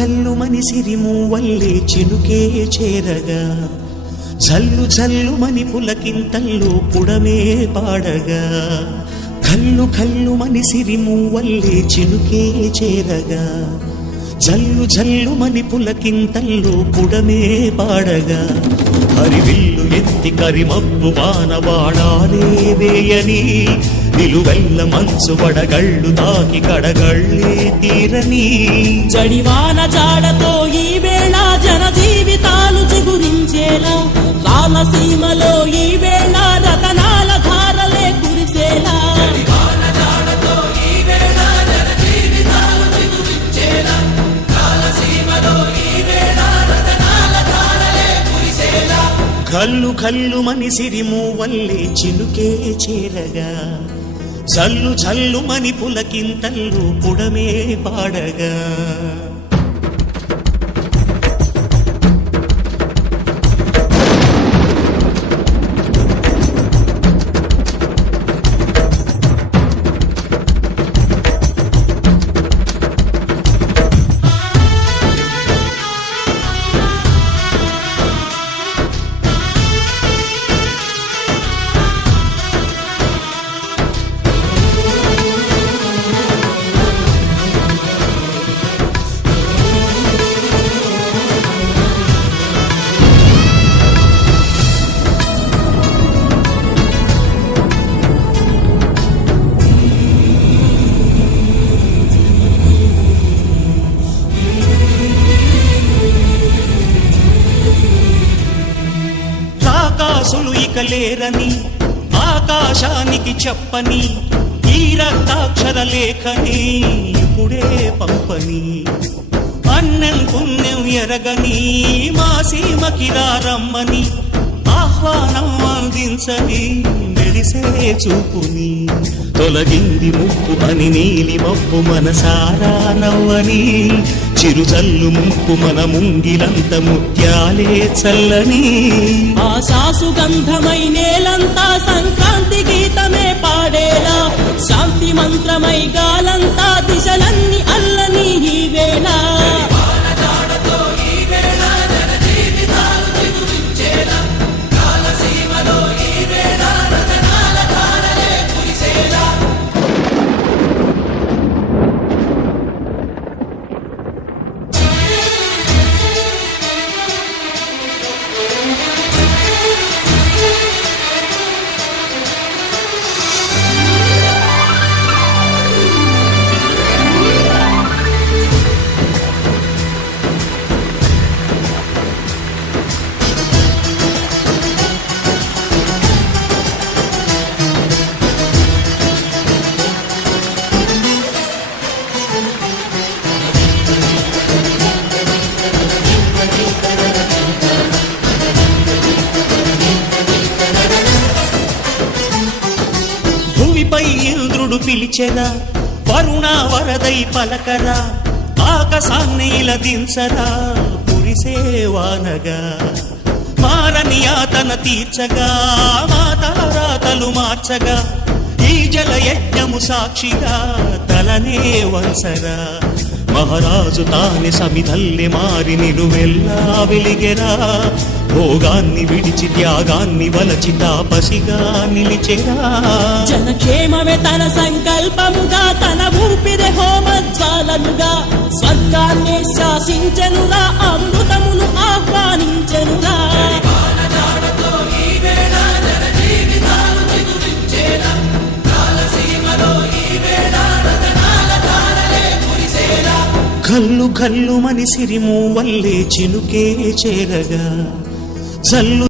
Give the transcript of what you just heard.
కల్లు మని సిరిమూవల్లే చినుకే చేరగా జల్లు జల్లు మని పులకింతల్లో పుడమే పాడగా కల్లు కల్లు మని సిరిమూవల్లే చినుకే చేరగా జల్లు జల్లు మని పులకింతల్లో పుడమే పాడగా హరివిల్లు ఎత్తి కరిమబ్బు వానవాడాలే వేయని నిలువెల్ల మంచు వడగళ్ళు తాకి కడగళ్ళే తీరని జడివాన జాడతో ఈ వేళ జన జీవితాలు చిగురించేలా రాలసీమలో ఈ వేళ రతనాల ధారలే కురిసేలా కల్లు కల్లు మని సిరిమూవల్లే చినుకే చేరగా జల్లు జల్లు మని పులకింతల్లో పుడమే పాడగా ఇక లేరని ఆకాశానికి చెప్పని ఈ రక్తాక్షర లేఖని ఇప్పుడే పంపని అన్నం పుణ్యం ఎరగని మా సీమకి రమ్మని ఆహ్వానం అందించని మెరిసే చూపుని తొలగింది ముప్పు అని నీలి మబ్బు మనసారా నవ్వని చిరుజల్లు ముంపు మన ముంగిలంత ముత్యాలే చల్లని ఆశాసు గంధమై నేలంతా సంక్రాంతి గీతమే పాడేలా శాంతి మంత్రమై గాలంతా దిశలన్నీ అల్లని ఈ వేళ ఇంద్రుడు పిలిచెరా వరుణ వరదై పలకరా ఆకాశాన్ని ఇలా దించరా కురిసే వానగా మారని యాతన తీర్చగా మాతారాతలు మార్చగా ఈ జల యజ్ఞము సాక్షిగా తలనే వంసరా మహారాజు తానే సమిధల్లె మారి నిలువెల్లా వెలిగెరా భోగాన్ని విడిచి త్యాగాన్ని వలచి తాపసిగా నిలిచెరా జనక్షేమమే తన సంకల్పముగా తన ఊపిరి హోమజ్వాలనుగా స్వర్గాన్ని శాసించెనురా అమృతమును ఆహ్వానించెనురా కల్లు కల్లు మని సిరిమూవల్లే చినుకే చేరగా జల్లు